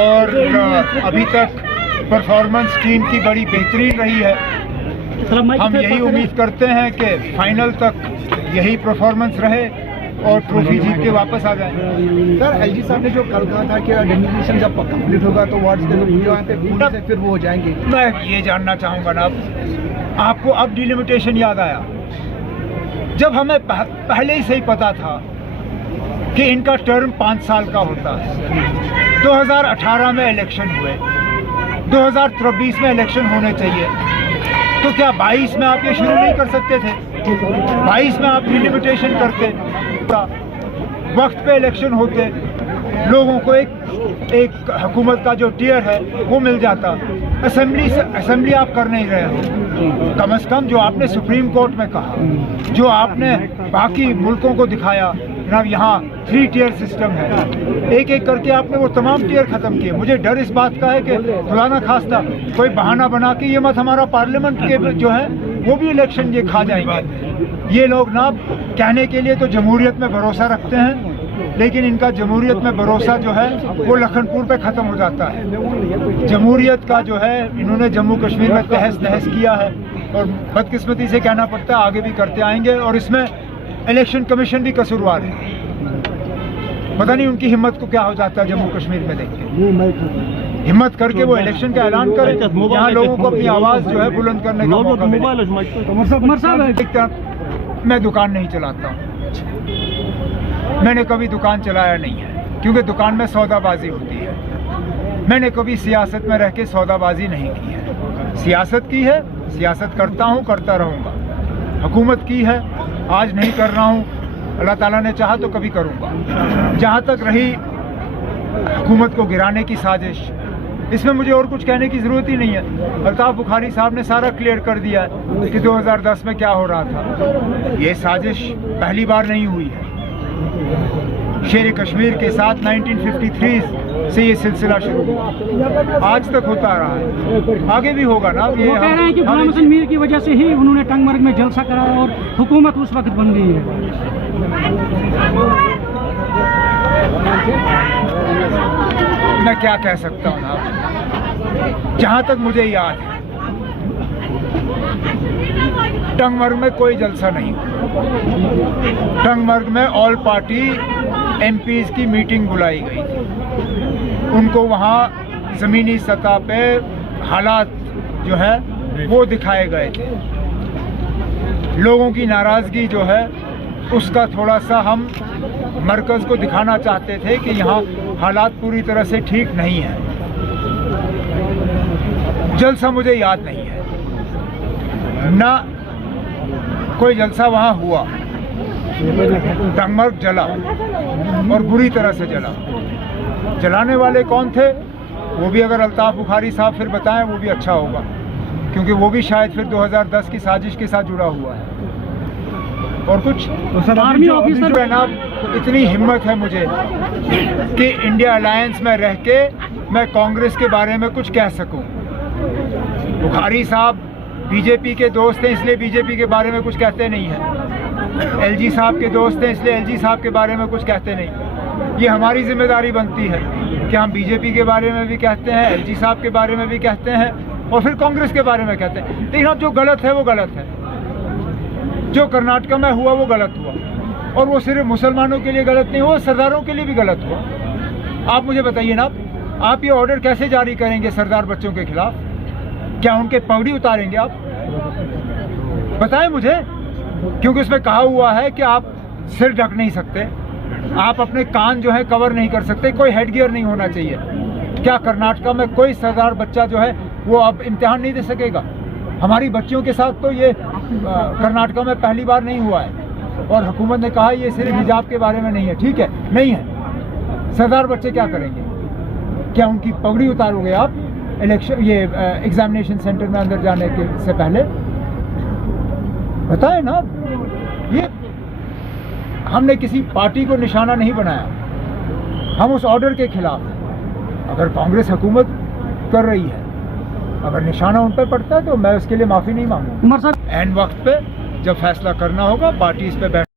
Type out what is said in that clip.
और अभी तक परफॉर्मेंस टीम की बड़ी बेहतरीन रही है। हम यही उम्मीद करते हैं कि फाइनल तक यही परफॉर्मेंस रहे और ट्रॉफी जीत के वापस आ जाए। सर, एलजी साहब ने जो कल कहा था कि डेलिमिनेशन जब कंप्लीट होगा तो वार्ड्स के लोग यहाँ पे पूरे से फिर वो हो जाएंगे। मैं ये जानना चाहूँगा ना, आपको अब डिलिमिटेशन याद आया? जब हमें पहले ही से ही पता था कि इनका टर्म 5 साल का होता है। 2018 में इलेक्शन हुए, 2024 में इलेक्शन होने चाहिए, तो क्या 22 में आप ये शुरू नहीं कर सकते थे? 22 में आप डिलिमिटेशन करते, वक्त पे इलेक्शन होते, लोगों को एक हुकूमत का जो टियर है वो मिल जाता। असेंबली आप कर नहीं रहे हो। कम से कम जो आपने सुप्रीम कोर्ट में कहा, जो आपने बाकी मुल्कों को दिखाया, जनाब यहाँ 3 टियर सिस्टम है, एक एक करके आपने वो तमाम टियर ख़त्म किए। मुझे डर इस बात का है कि खुदा ना खास्ता कोई बहाना बना के ये मत हमारा पार्लियामेंट के जो है वो भी इलेक्शन ये खा जाएंगे। ये लोग ना कहने के लिए तो जमहूरियत में भरोसा रखते हैं, लेकिन इनका जमहूरियत में भरोसा जो है वो लखनपुर पे ख़त्म हो जाता है। जमहूरियत का जो है इन्होंने जम्मू कश्मीर में तहस नहस किया है और बदकिस्मती से कहना पड़ता है आगे भी करते आएंगे। और इसमें इलेक्शन कमीशन भी कसूरवार है। पता नहीं उनकी हिम्मत को क्या हो जाता है जम्मू कश्मीर में देख के। हिम्मत करके वो इलेक्शन का ऐलान करें, यहाँ लोगों को अपनी आवाज़ जो है बुलंद करने का मौका मिले। मैं दुकान नहीं चलाता हूँ, मैंने कभी दुकान चलाया नहीं है, क्योंकि दुकान में सौदाबाजी होती है। मैंने कभी सियासत में रह के सौदाबाजी नहीं की है। सियासत की है, सियासत करता हूँ, करता रहूँगा। हुकूमत की है, आज नहीं कर रहा हूँ, अल्लाह ताला ने चाहा तो कभी करूँगा। जहाँ तक रही हुकूमत को गिराने की साजिश, इसमें मुझे और कुछ कहने की ज़रूरत ही नहीं है। अल्ताफ़ बुखारी साहब ने सारा क्लियर कर दिया है कि 2010 में क्या हो रहा था। ये साजिश पहली बार नहीं हुई है। शेर कश्मीर के साथ 1953 से ये सिलसिला शुरू हुआ, आज तक होता रहा है, आगे भी होगा ना। ये कह रहे हैं कि गुलाम हसन मीर की वजह से ही उन्होंने टंगमर्ग में जलसा कराया और हुकूमत उस वक्त बन गई है। मैं क्या कह सकता हूँ ना, जहाँ तक मुझे याद है टंगमर्ग में कोई जलसा नहीं। टंगमर्ग में ऑल पार्टी एमपीज़ की मीटिंग बुलाई गई थी। उनको वहाँ ज़मीनी सतह पे हालात जो है वो दिखाए गए थे। लोगों की नाराज़गी जो है उसका थोड़ा सा हम मरकज़ को दिखाना चाहते थे कि यहाँ हालात पूरी तरह से ठीक नहीं है। जलसा मुझे याद नहीं है, ना कोई जलसा वहाँ हुआ। टंगमर्ग जला और बुरी तरह से जला। जलाने वाले कौन थे वो भी अगर अल्ताफ़ बुखारी साहब फिर बताएं वो भी अच्छा होगा, क्योंकि वो भी शायद फिर 2010 की साजिश के साथ जुड़ा हुआ है। और कुछ आर्मी ऑफिसर जनाब, इतनी हिम्मत है मुझे कि इंडिया अलायंस में रह के मैं कांग्रेस के बारे में कुछ कह सकूं। बुखारी साहब बीजेपी के दोस्त हैं, इसलिए बीजेपी के बारे में कुछ कहते नहीं हैं। एलजी साहब के दोस्त हैं, इसलिए एलजी साहब के बारे में कुछ कहते नहीं। ये हमारी जिम्मेदारी बनती है कि हम बीजेपी के बारे में भी कहते हैं, एलजी साहब के बारे में भी कहते हैं और फिर कांग्रेस के बारे में कहते हैं। लेकिन अब जो गलत है वो गलत है। जो कर्नाटक में हुआ वो गलत हुआ, और वो सिर्फ मुसलमानों के लिए गलत नहीं हुआ, सरदारों के लिए भी गलत हुआ। आप मुझे बताइए ना, आप ये ऑर्डर कैसे जारी करेंगे सरदार बच्चों के खिलाफ? क्या उनके पगड़ी उतारेंगे आप? बताएं मुझे, क्योंकि उसमें कहा हुआ है कि आप सिर ढक नहीं सकते, आप अपने कान जो है कवर नहीं कर सकते, कोई हेड गियर नहीं होना चाहिए। क्या कर्नाटक में कोई सरदार बच्चा जो है वो अब इम्तिहान नहीं दे सकेगा? हमारी बच्चियों के साथ तो ये कर्नाटक में पहली बार नहीं हुआ है, और हुकूमत ने कहा ये सिर्फ हिजाब के बारे में नहीं है। ठीक है, नहीं है। सरदार बच्चे क्या करेंगे? क्या उनकी पगड़ी उतारोगे आप इलेक्शन ये एग्जामिनेशन सेंटर में अंदर जाने के से पहले? बताएं ना। ये हमने किसी पार्टी को निशाना नहीं बनाया, हम उस ऑर्डर के खिलाफ हैं। अगर कांग्रेस हुकूमत कर रही है, अगर निशाना उन पर पड़ता है तो मैं उसके लिए माफ़ी नहीं मांगूंगा। एंड वक्त पे जब फैसला करना होगा पार्टी इस पे बैठ